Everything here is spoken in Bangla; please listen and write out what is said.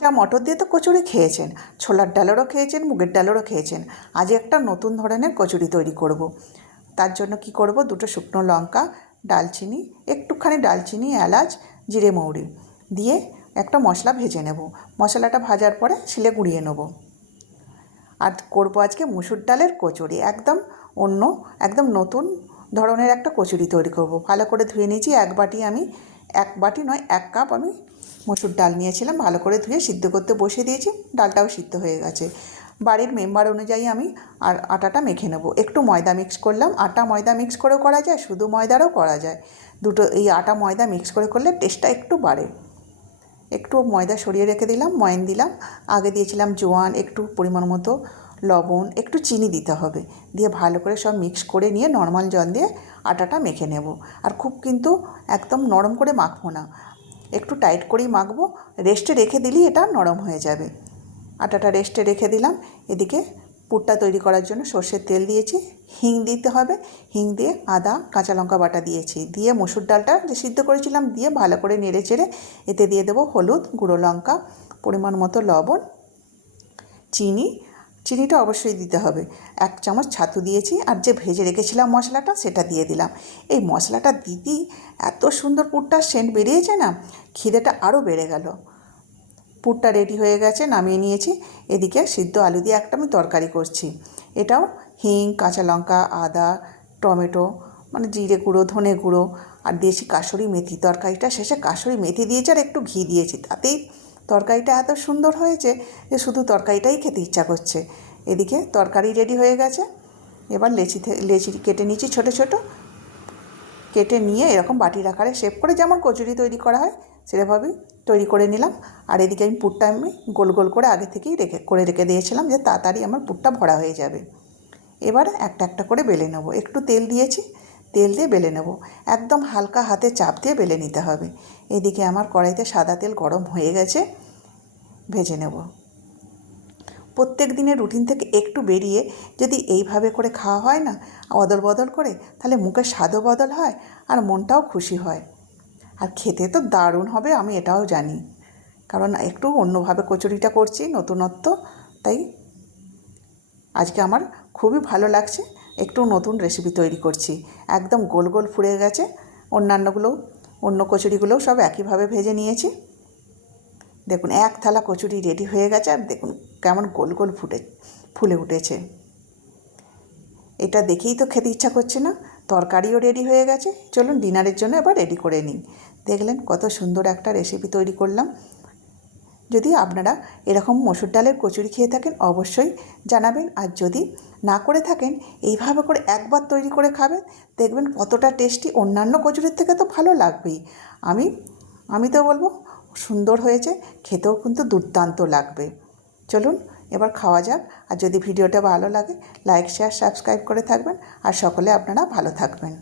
যা মটর দিয়ে তো কচুরি খেয়েছেন, ছোলার ডালেরও খেয়েছেন, মুগের ডালেরও খেয়েছেন। আজ একটা নতুন ধরনের কচুরি তৈরি করব। তার জন্য কি করব, দুটো শুকনো লঙ্কা, ডালচিনি, একটুখানি ডালচিনি, এলাচ, জিরে মৌরি দিয়ে একটা মশলা ভেজে নেব। মশলাটা ভাজার পরে শিলে গুঁড়িয়ে নেব। আর করব আজকে মুসুর ডালের কচুরি, একদম নতুন ধরনের একটা কচুরি তৈরি করব। ভালো করে ধুয়ে নিয়েছি। এক বাটি নয়, 1 কাপ আমি মসুর ডাল নিয়েছিলাম। ভালো করে ধুয়ে সিদ্ধ করতে বসিয়ে দিয়েছি। ডালটাও সিদ্ধ হয়ে গেছে। বাড়ির মেম্বার অনুযায়ী আমি আটাটা মেখে নেব। একটু ময়দা মিক্স করলাম। আটা ময়দা মিক্স করেও করা যায়, শুধু ময়দারও করা যায়। এই আটা ময়দা মিক্স করলে টেস্টটা একটু বাড়ে। একটু ময়দা সরিয়ে রেখে দিলাম, ময়ান দিলাম। আগে দিয়েছিলাম জোয়ান, একটু পরিমাণ মতো লবণ, একটু চিনি দিতে হবে। দিয়ে ভালো করে সব মিক্স করে নিয়ে নর্মাল জল দিয়ে আটাটা মেখে নেব। আর খুব কিন্তু একদম নরম করে মাখবো না, একটু টাইট করেই মাখবো। রেস্টে রেখে দিলেই এটা নরম হয়ে যাবে। আটাটা রেস্টে রেখে দিলাম। এদিকে পুরটা তৈরি করার জন্য সর্ষের তেল দিয়েছি, হিং দিতে হবে। হিং দিয়ে আদা কাঁচা লঙ্কা বাটা দিয়েছি, দিয়ে মসুর ডালটা যে সিদ্ধ করেছিলাম দিয়ে ভালো করে নেড়ে চেড়ে এতে দিয়ে দেবো হলুদ, গুঁড়ো লঙ্কা, পরিমাণ মতো লবণ, চিনিটা অবশ্যই দিতে হবে। 1 চামচ ছাতু দিয়েছি। আর যে ভেজে রেখেছিলাম মশলাটা, সেটা দিয়ে দিলাম। এই মশলাটা দিতেই এত সুন্দর পুরটার সেন্ট বেরিয়েছে না, খিদেটা আরও বেড়ে গেল। পুরটা রেডি হয়ে গেছে, নামিয়ে নিয়েছি। এদিকে সিদ্ধ আলু দিয়ে একটা আমি তরকারি করছি। এটাও হিং, কাঁচা লঙ্কা, আদা, টমেটো, মানে জিরে গুঁড়ো, ধনে গুঁড়ো, আর দিয়েছি কাসুরি মেথি। তরকারিটা শেষে কাসুরি মেথি দিয়েছি আর একটু ঘি দিয়েছি। তাতেই তরকারিটা এত সুন্দর হয়েছে যে শুধু তরকারিটাই খেতে ইচ্ছা করছে। এদিকে তরকারি রেডি হয়ে গেছে। এবার লেচি কেটে নিয়েছি ছোটো ছোটো। কেটে নিয়ে এরকম বাটির আকারে শেপ করে, যেমন কচুরি তৈরি করা হয় সেরকমভাবেই তৈরি করে নিলাম। আর এদিকে পুরটা আমি গোল গোল করে আগে থেকেই রেখে দিয়েছিলাম, যে তাড়াতাড়ি আমার পুরটা ভরা হয়ে যাবে। এবার একটা একটা করে বেলে নেব। একটু তেল দিয়েছি, তেল দিয়ে বেলে নেব। একদম হালকা হাতে চাপ দিয়ে বেলে নিতে হবে। এদিকে আমার কড়াইতে সাদা তেল গরম হয়ে গেছে, ভেজে নেব। প্রত্যেক দিনের রুটিন থেকে একটু বেরিয়ে যদি এইভাবে করে খাওয়া হয় না, অদল বদল করে, তাহলে মুখের স্বাদও বদল হয় আর মনটাও খুশি হয়। আর খেতে তো দারুণ হবে, আমি এটাও জানি, কারণ একটু অন্যভাবে কচুরিটা করছি, নতুনত্ব। তাই আজকে আমার খুবই ভালো লাগছে, একটু নতুন রেসিপি তৈরি করছি। একদম গোল গোল ফুলে গেছে। অন্য কচুরিগুলোও সব একইভাবে ভেজে নিয়েছি। দেখুন, 1 থালা কচুরি রেডি হয়ে গেছে। আর দেখুন কেমন গোল গোল ফুলে উঠেছে। এটা দেখেই তো খেতে ইচ্ছা করছে না। তরকারিও রেডি হয়ে গেছে। চলুন ডিনারের জন্য এবার রেডি করে নিই। দেখলেন কত সুন্দর একটা রেসিপি তৈরি করলাম। যদি আপনারা এরকম মসুর ডালের কচুরি খেয়ে থাকেন, অবশ্যই জানাবেন। আর যদি না করে থাকেন, এইভাবে করে একবার তৈরি করে খাবেন, দেখবেন কতটা টেস্টি। অন্যান্য কচুরির থেকে তো ভালো লাগবেই। আমি তো বলবো সুন্দর হয়েছে, খেতেও কিন্তু দুর্দান্ত লাগবে। চলুন এবার খাওয়া যাক। আর যদি ভিডিওটা ভালো লাগে, লাইক, শেয়ার, সাবস্ক্রাইব করে থাকবেন। আর সকলে আপনারা ভালো থাকবেন।